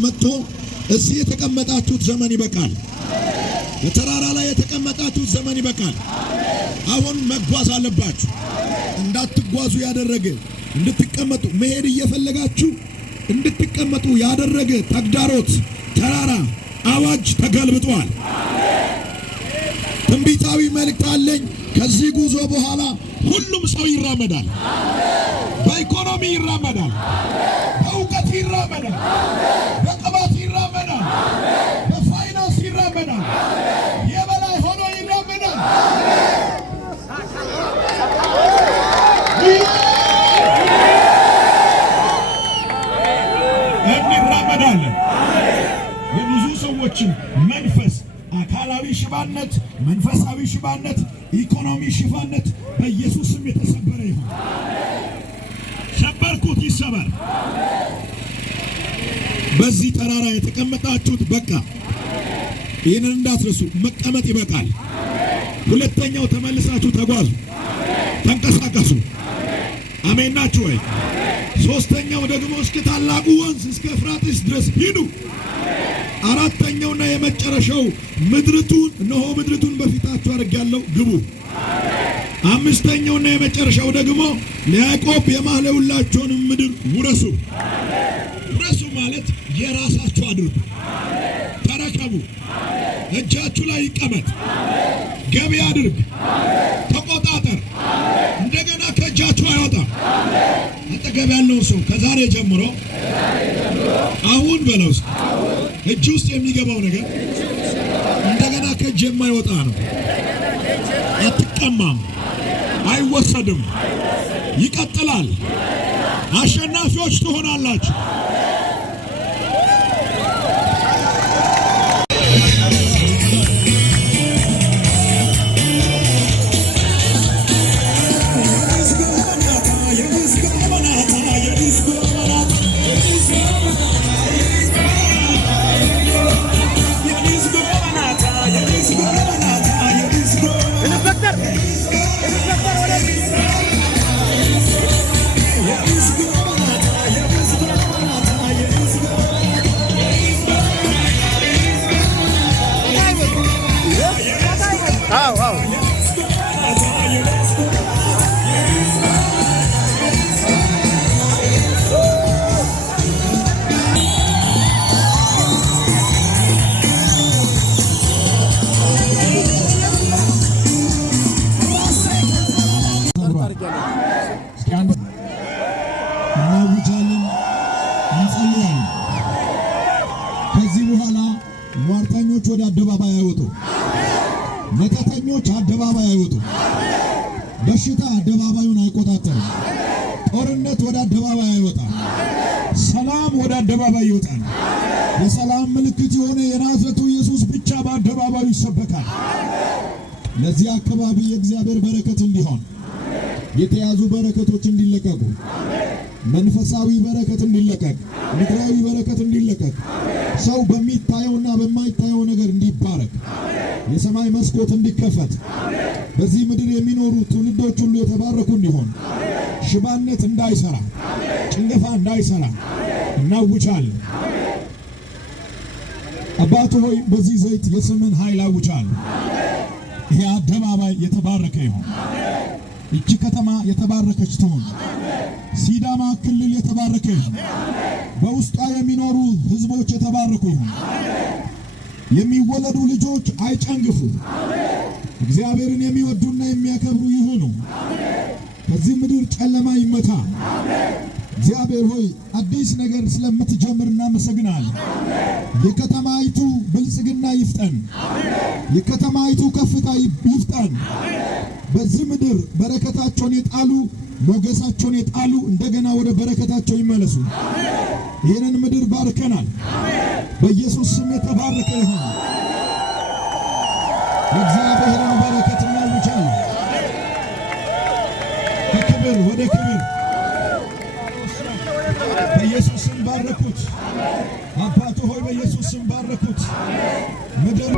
መጥቶ እዚህ የተቀመጣችሁት ዘመን ይበቃል። በተራራ ላይ የተቀመጣችሁት ዘመን ይበቃል። አሁን መጓዝ አለባችሁ። እንዳትጓዙ ያደረገ እንድትቀመጡ መሄድ እየፈለጋችሁ እንድትቀመጡ ያደረገ ተግዳሮት፣ ተራራ፣ አዋጅ ተገልብጧል። ትንቢታዊ መልእክት አለኝ። ከዚህ ጉዞ በኋላ ሁሉም ሰው ይራመዳል። በኢኮኖሚ ይራመዳል፣ በእውቀት ይራመዳል፣ በቅባት ይራመዳል፣ በፋይናንስ ይራመዳል፣ የበላይ ሆኖ ይራመዳል። እንራመዳለን። የብዙ ሰዎችን መንፈስ አካላዊ ሽባነት፣ መንፈሳዊ ሽባነት፣ ኢኮኖሚ ሽባነት በኢየሱስ ስም የተሰበረ ይሁን። ሸበርኩት፣ ይሰበር። በዚህ ተራራ የተቀመጣችሁት በቃ ይህንን እንዳትረሱ። መቀመጥ ይበቃል። ሁለተኛው ተመልሳችሁ ተጓዙ፣ ተንቀሳቀሱ። አሜን ናችሁ ወይ? ሶስተኛው ደግሞ እስከ ታላቁ ወንዝ እስከ ኤፍራጥስ ድረስ ሂዱ። አራተኛውና የመጨረሻው ምድርቱን እነሆ ምድርቱን በፊታችሁ አድርጌያለሁ፣ ግቡ። አምስተኛውና የመጨረሻው ደግሞ ለያዕቆብ የማለውላቸውን ምድር ውረሱ። ውረሱ ማለት የራሳችሁ አድርጉ፣ ተረከቡ፣ እጃችሁ ላይ ይቀመጥ፣ ገቢ አድርግ፣ ተቆጣጠር። እንደገና ከእጃችሁ አይወጣም። አጠገብ ያለው ሰው ከዛሬ ጀምሮ አሁን በለው እጅ ውስጥ የሚገባው ነገር እንደገና ከእጅ የማይወጣ ነው። አትቀማም፣ አይወሰድም፣ ይቀጥላል። አሸናፊዎች ትሆናላችሁ። ከዚህ በኋላ ሟርተኞች ወደ አደባባይ አይወጡ፣ መተተኞች አደባባይ አይወጡ፣ በሽታ አደባባዩን አይቆጣጠርም፣ ጦርነት ወደ አደባባይ አይወጣም፣ ሰላም ወደ አደባባይ ይወጣል። የሰላም ምልክት የሆነ የናዝሬቱ ኢየሱስ ብቻ በአደባባዩ ይሰበካል። ለዚህ አካባቢ የእግዚአብሔር በረከት እንዲሆን፣ የተያዙ በረከቶች እንዲለቀቁ፣ መንፈሳዊ በረከት እንዲለቀቅ፣ ምድራዊ በረከት እንዲለቀቅ፣ ሰው በሚታየውና በማይታየው ነገር እንዲባረክ፣ የሰማይ መስኮት እንዲከፈት፣ በዚህ ምድር የሚኖሩ ትውልዶች ሁሉ የተባረኩ እንዲሆን፣ ሽባነት እንዳይሰራ፣ ጭንገፋ እንዳይሰራ እናውጃለን። አባቱ ሆይ በዚህ ዘይት የስምን ኃይል አውጃለሁ። ይሄ አደባባይ የተባረከ ይሁን። እቺ ከተማ የተባረከች ትሁን። ሲዳማ ክልል የተባረከ ይሁን። በውስጧ የሚኖሩ ህዝቦች የተባረኩ ይሁን። የሚወለዱ ልጆች አይጨንግፉ፣ እግዚአብሔርን የሚወዱና የሚያከብሩ ይሁኑ። ከዚህ ምድር ጨለማ ይመታ። እግዚአብሔር ሆይ አዲስ ነገር ስለምትጀምር እናመሰግናለን። የከተማይቱ ብልጽግና ይፍጠን። የከተማይቱ ከፍታ ይፍጠን። በዚህ ምድር በረከታቸውን የጣሉ ሞገሳቸውን የጣሉ እንደገና ወደ በረከታቸው ይመለሱ። ይህንን ምድር ባርከናል። በኢየሱስ ስም የተባረከ ይሁን። የእግዚአብሔርን በረከት እናውጃለን። ከክብር ወደ ክብር በኢየሱስ ስም ባረኩት። አባቱ ሆይ በኢየሱስ ስም ባረኩት። ምድር